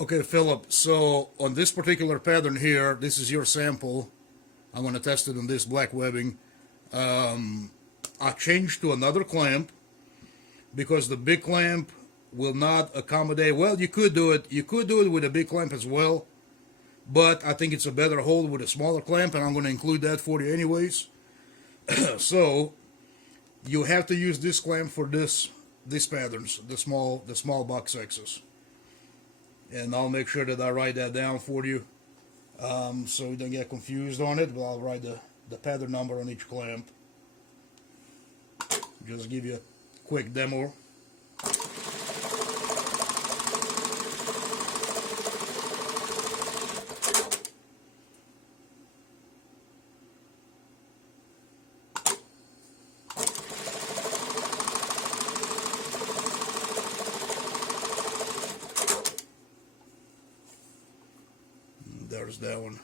Okay, Philip, so on this particular pattern here, this is your sample. I'm going to test it on this black webbing. I changed to another clamp because the big clamp will not accommodate. Well, you could do it. You could do it with a big clamp as well, but I think it's a better hold with a smaller clamp, and I'm going to include that for you anyways. So you have to use this clamp for these patterns, the small box X's. And I'll make sure that I write that down for you, so you don't get confused on it. But I'll write the pattern number on each clamp. Just give you a quick demo. There's that one.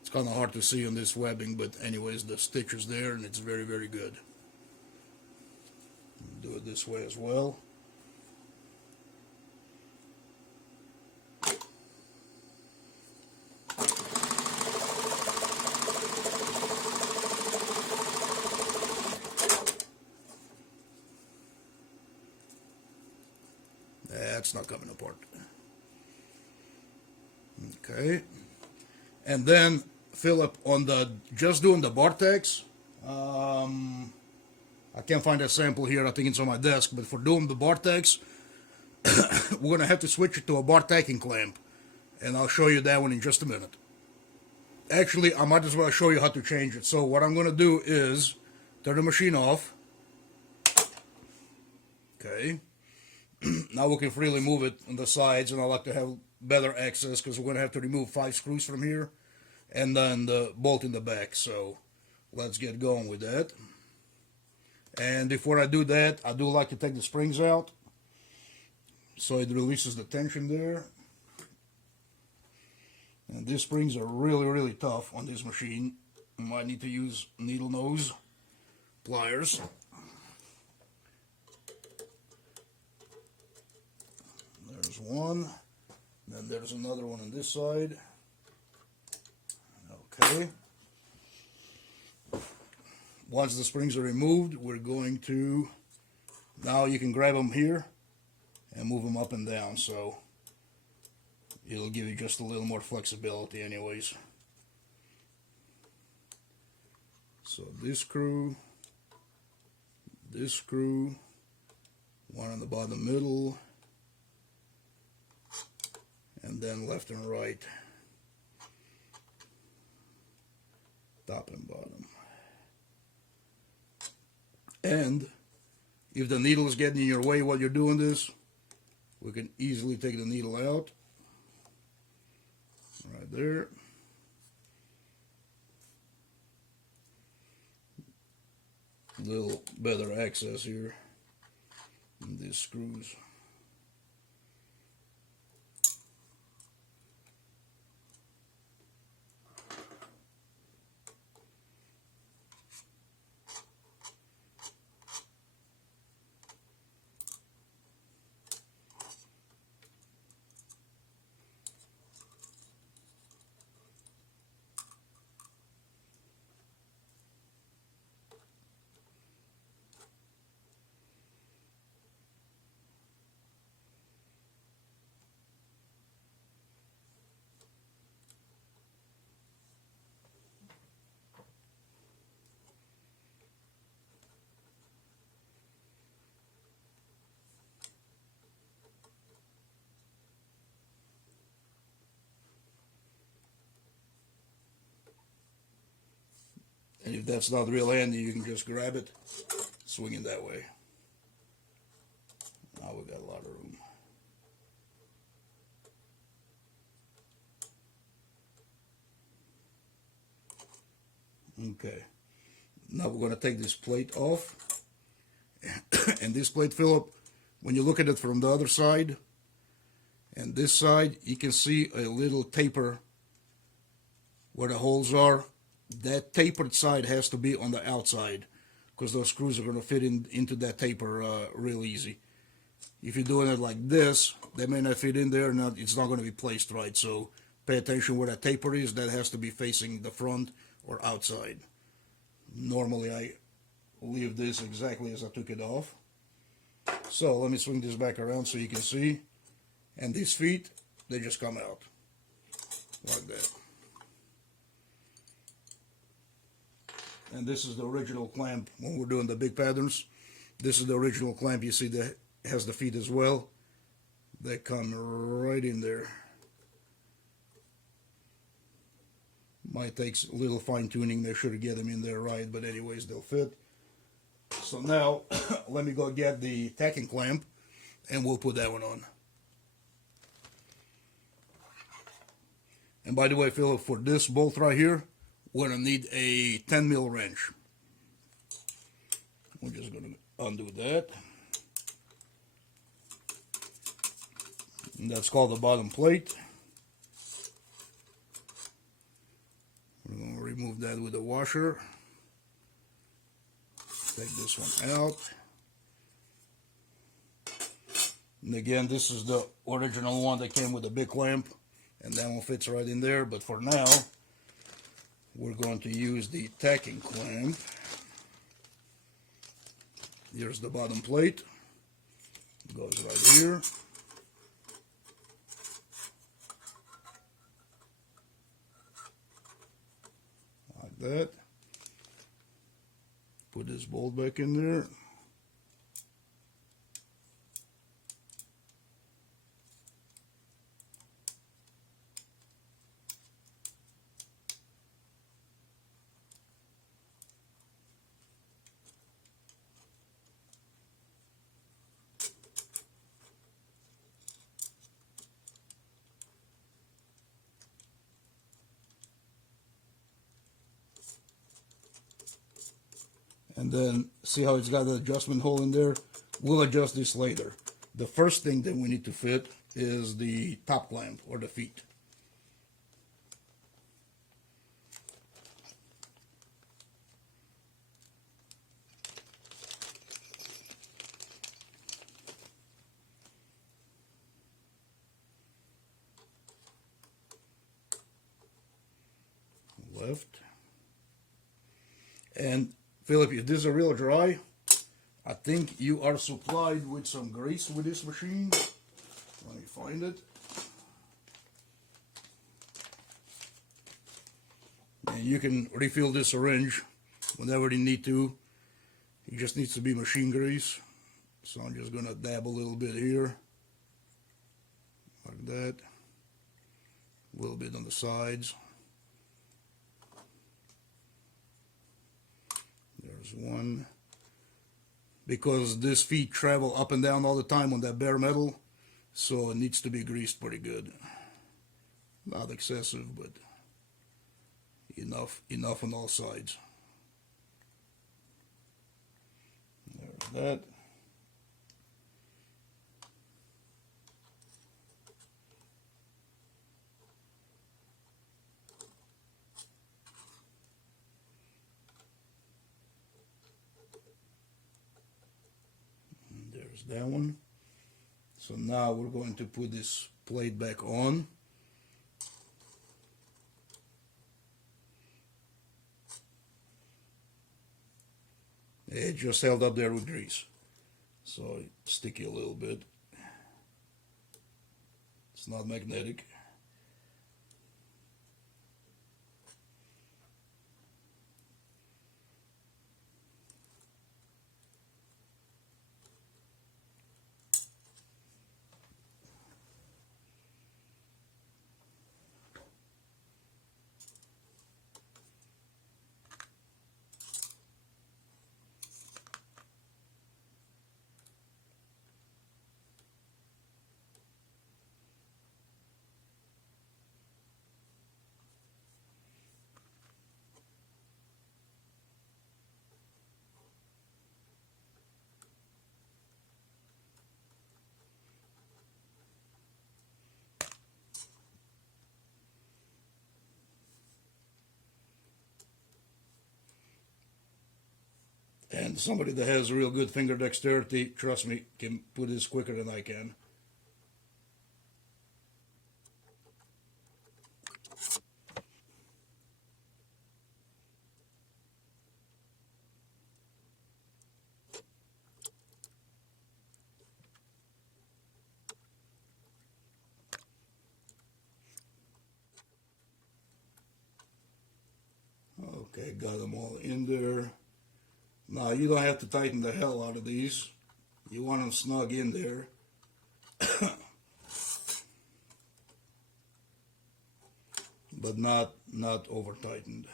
It's kind of hard to see on this webbing, but anyways, the stitch is there and it's very, very good. Do it this way as well. That's not coming apart. Okay. And then, Philip, on just doing the Bartex, I can't find that sample here. I think it's on my desk. But for doing the Bartex, we're going to have to switch it to a bar tacking clamp. And I'll show you that one in just a minute. Actually, I might as well show you how to change it. So what I'm going to do is turn the machine off. Okay. Now we can freely move it on the sides, and I like to have better access because we're going to have to remove 5 screws from here and then the bolt in the back. So let's get going with that. And before I do that, I do like to take the springs out so it releases the tension there. And these springs are really, really tough on this machine. You might need to use needle nose pliers. There's one. Then there's another one on this side. Okay. Once the springs are removed, we're going to, now you can grab them here and move them up and down, so it'll give you just a little more flexibility anyways. So this screw, one on the bottom middle, and then left and right, top and bottom. And if the needle is getting in your way while you're doing this, we can easily take the needle out. Right there. A little better access here in these screws. And if that's not real handy, you can just grab it, swing it that way. Now we've got a lot of room. Okay. Now we're going to take this plate off. And this plate, Philip, when you look at it from the other side, and this side, you can see a little taper where the holes are. That tapered side has to be on the outside because those screws are going to fit into that taper real easy. If you're doing it like this, they may not fit in there, and it's not going to be placed right. So pay attention where that taper is. That has to be facing the front or outside. Normally I leave this exactly as I took it off. So let me swing this back around so you can see. And these feet, they just come out like that. And this is the original clamp when we're doing the big patterns. This is the original clamp. You see that has the feet as well. They come right in there. Might take a little fine tuning, make sure to get them in there right, but anyways, they'll fit. So now, let me go get the tacking clamp, and we'll put that one on. And by the way, Philip, for this bolt right here, we're going to need a 10 mil wrench. We're just going to undo that. And that's called the bottom plate. We're going to remove that with a washer. Take this one out. And again, this is the original one that came with a big clamp, and that one fits right in there. But for now, we're going to use the tacking clamp. Here's the bottom plate. It goes right here. Like that. Put this bolt back in there. And then see how it's got the adjustment hole in there? We'll adjust this later. The first thing that we need to fit is the top clamp or the feet. Left. And Philip, if this is a real dry, I think you are supplied with some grease with this machine. Let me find it. And you can refill this syringe whenever you need to. It just needs to be machine grease. So I'm just going to dab a little bit here. Like that. A little bit on the sides. There's one. Because this feet travel up and down all the time on that bare metal, so it needs to be greased pretty good. Not excessive, but enough on all sides. There's that. There's that one. So now we're going to put this plate back on. It just held up there with grease, so it's sticky a little bit. It's not magnetic. And somebody that has real good finger dexterity, trust me, can put this quicker than I can. Okay, got them all in there. Now, you don't have to tighten the hell out of these. You want them snug in there. But not over tightened.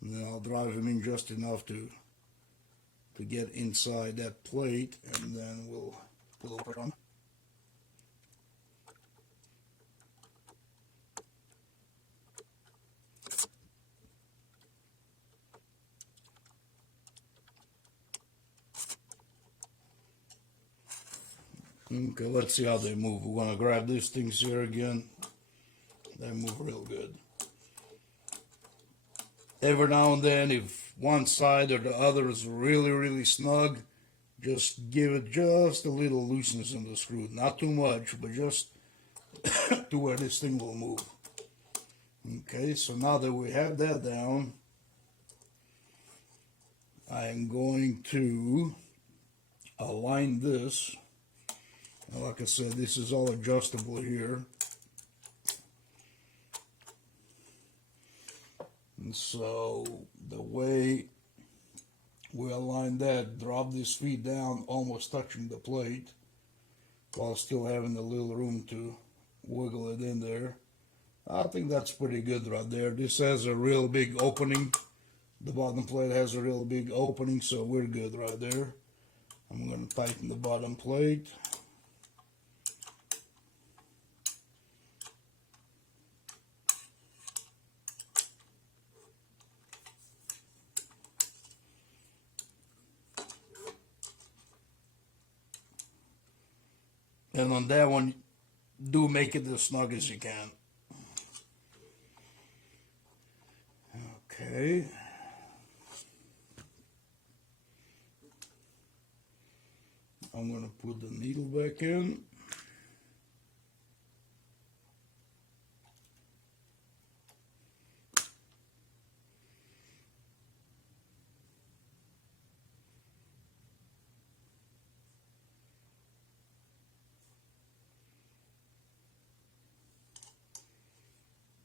And then I'll drive them in just enough to get inside that plate, and then we'll pull it on. Okay, let's see how they move. We're gonna grab these things here again. They move real good. Every now and then, if one side or the other is really snug, just give it just a little looseness in the screw. Not too much, but just to where this thing will move. Okay, so now that we have that down, I am going to align this. And like I said, this is all adjustable here. And so the way we align that, drop these feet down almost touching the plate while still having a little room to wiggle it in there. I think that's pretty good right there. This has a real big opening. The bottom plate has a real big opening, so we're good right there. I'm going to tighten the bottom plate. And on that one, do make it as snug as you can. Okay. I'm going to put the needle back in.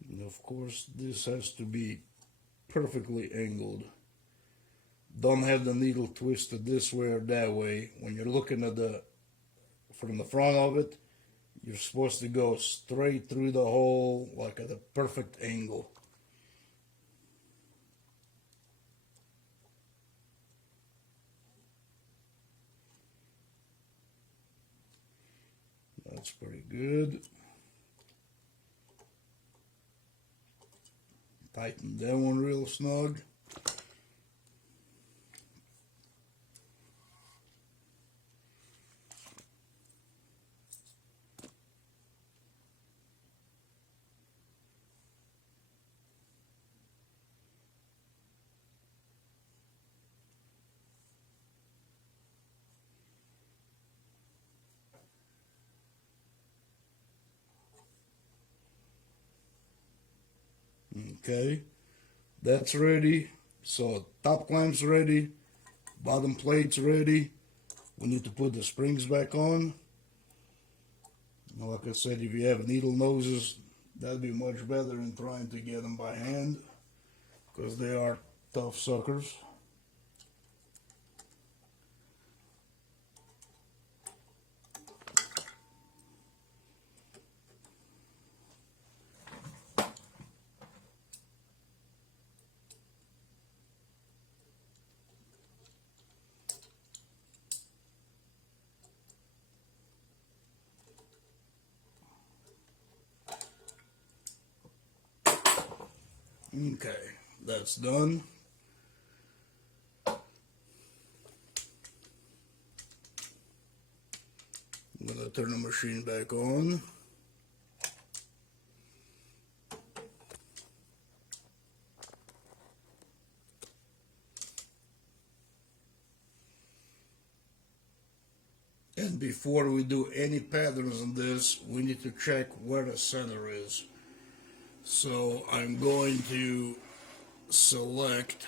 And of course, this has to be perfectly angled. Don't have the needle twisted this way or that way. When you're looking at from the front of it, you're supposed to go straight through the hole, like at a perfect angle. That's pretty good. Tighten that one real snug. Okay, that's ready. So top clamp's ready, bottom plate's ready. We need to put the springs back on. Now, like I said, if you have needle noses, that'd be much better than trying to get them by hand, because they are tough suckers. Okay, that's done. I'm going to turn the machine back on. before we do any patterns on this, we need to check where the center is. So I'm going to select,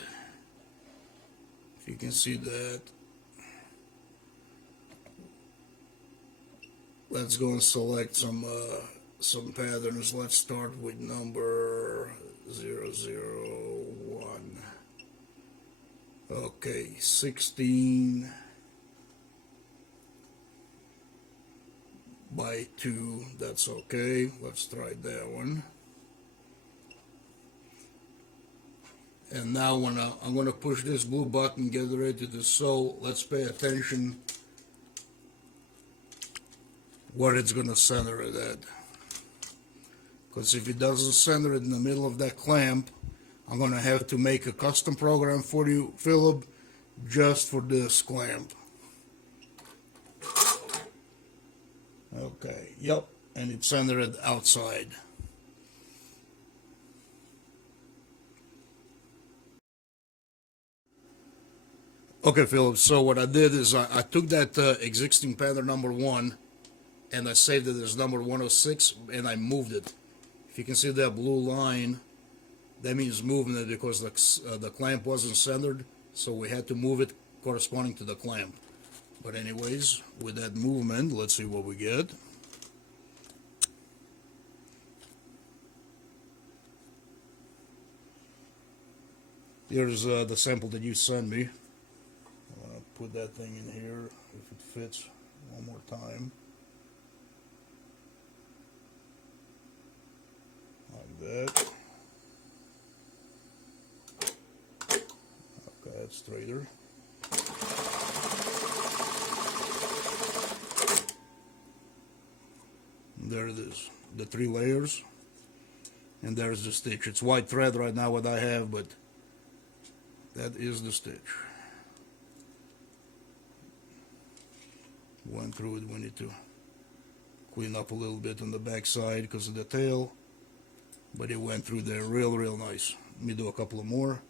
if you can see that, let's go and select some patterns. Let's start with number 001. Okay, 16 by 2, that's okay. Let's try that one. And now when I'm going to push this blue button, get ready to sew, let's pay attention where it's going to center it at. Because if it doesn't center it in the middle of that clamp, I'm going to have to make a custom program for you, Philip, just for this clamp. Okay, yep, and it's centered outside. Okay, Philip, so what I did is I took that existing pattern number 1 and I saved it as number 106 and I moved it. If you can see that blue line, that means moving it because the clamp wasn't centered, so we had to move it corresponding to the clamp. But anyways, with that movement, let's see what we get. Here's the sample that you sent me. Put that thing in here if it fits one more time. Like that. Okay, that's straighter. There it is, the 3 layers, and there's the stitch. It's white thread right now what I have, but that is the stitch. Went through it. We need to clean up a little bit on the back side because of the tail, but it went through there real nice. Let me do a couple of more.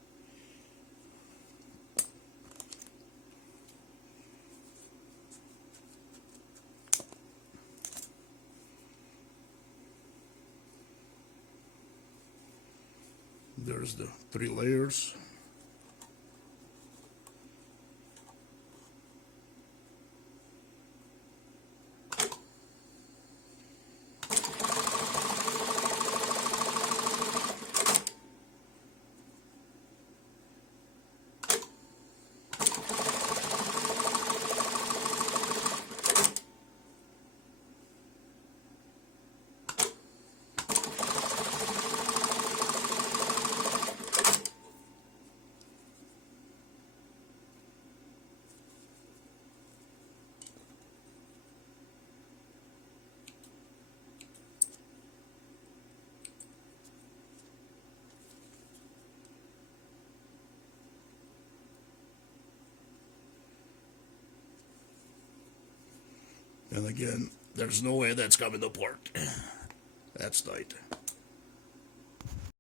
There's the 3 layers. And again, there's no way that's coming apart. That's tight.